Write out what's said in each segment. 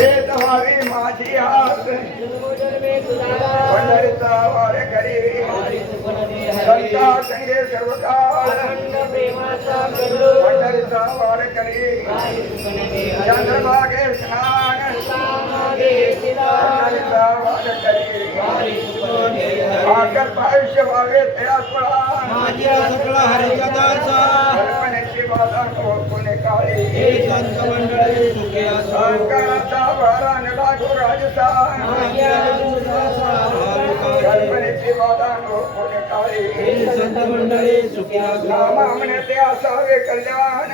माझी हात पंढरीचा वार करी संता संगे सर्व काळ पंढरीचा वार करी चंद्रभागे स्नान पंढरीचा वार करी आकर आयुष्य व्हावे तयार पडा सकला हरिकथाचा कल्पनेची बाधा कोणे काळी संत मंडळी सुखी संस्काराचा भारा लागो राजस्थान कल्पनेची बाधा कोणे काळी संत मंडळी सुखी नामा म्हणते असावे कल्याण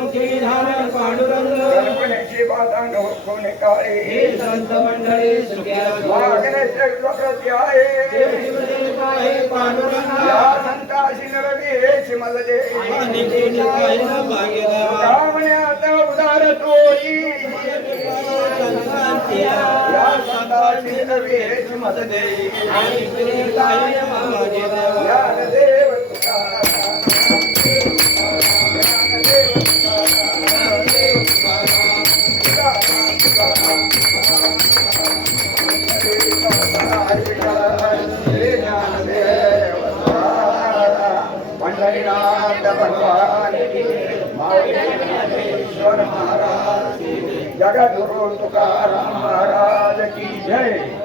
मुखी धाम पांडुरंग कल्पनेची बाधा कोणे काळी संत मंडळी सुखी मागणेश प्रकृती आहे पांडुरंग या संताशी नरवी हेच मजले कामण्याचा उदार तोई या संताशी नरवी हेच मजले ज्ञानदेव तुकाराम पंढरीनाथ भगवान महाराज जगद्गुरु तुकाराम महाराज की जय।